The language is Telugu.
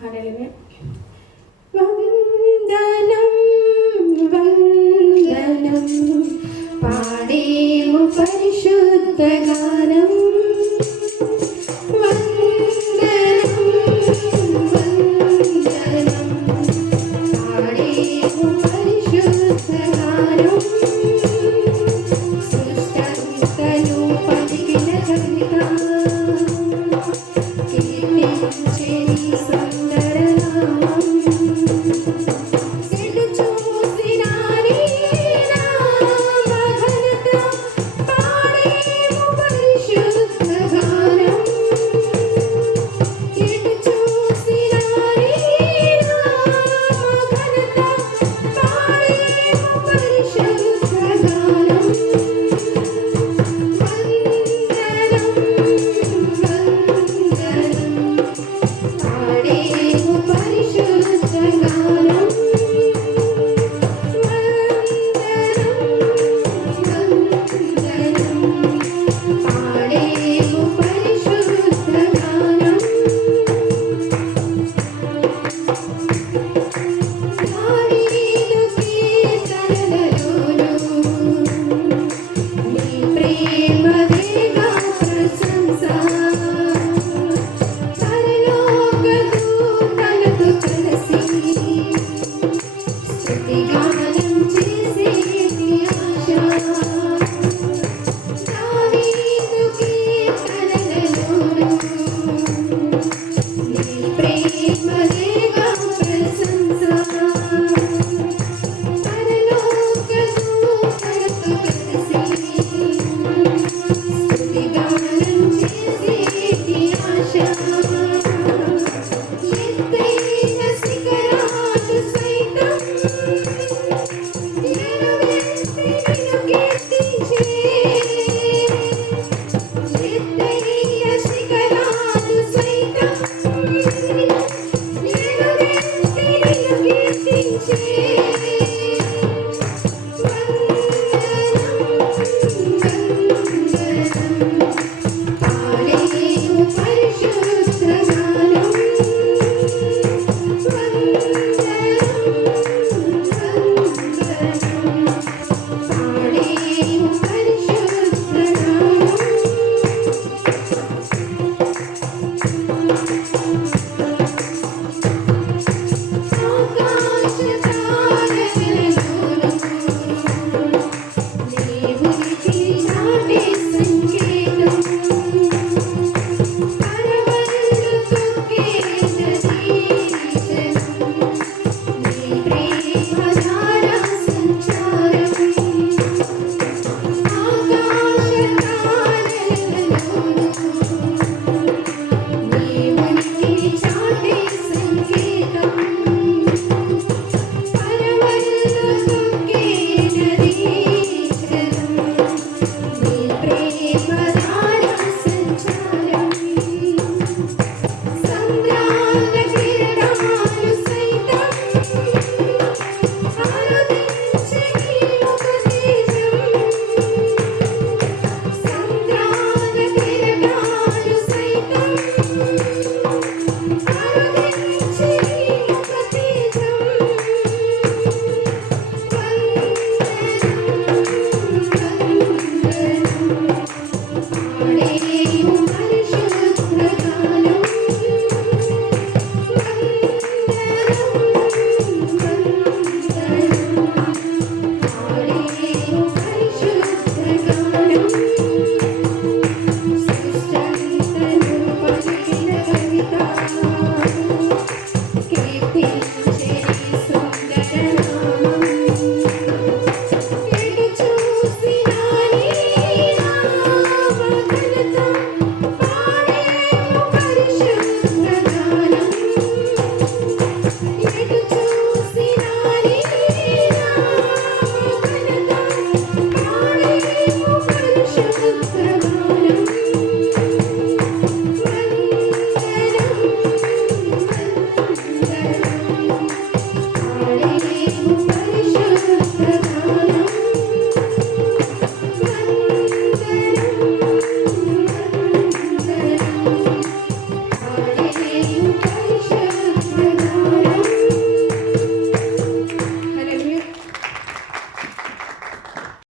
హల్లెలూయా. వందనం వందనం పాడేము పరిశుద్ధ గానం. వందనం వందనం పాడేము పరిశుద్ధ గానం. సృష్టంతను పలికిన కవిత కీర్తించే నీ సుందర నామం. ఎటు చూసినా నీ నామ ఘనత పాడేము పరిశుద్ధ గానం. ఎటు చూసినా నీ నామ ఘనత పాడేము పరిశుద్ధ గానం. వందనం వందనం పాడేము పరిశుద్ధ గానం. వందనం వందనం పాడేము పరిశుద్ధ గానం. దావీదు కీర్తనలలోను నీ ప్రేమదేగా ప్రశంస. పరలోక దూతలతో కలిసి స్తుతిగానం చేసేటి ఆశ. దావీదు కీర్తనలలోను నీ ప్రేమదేగా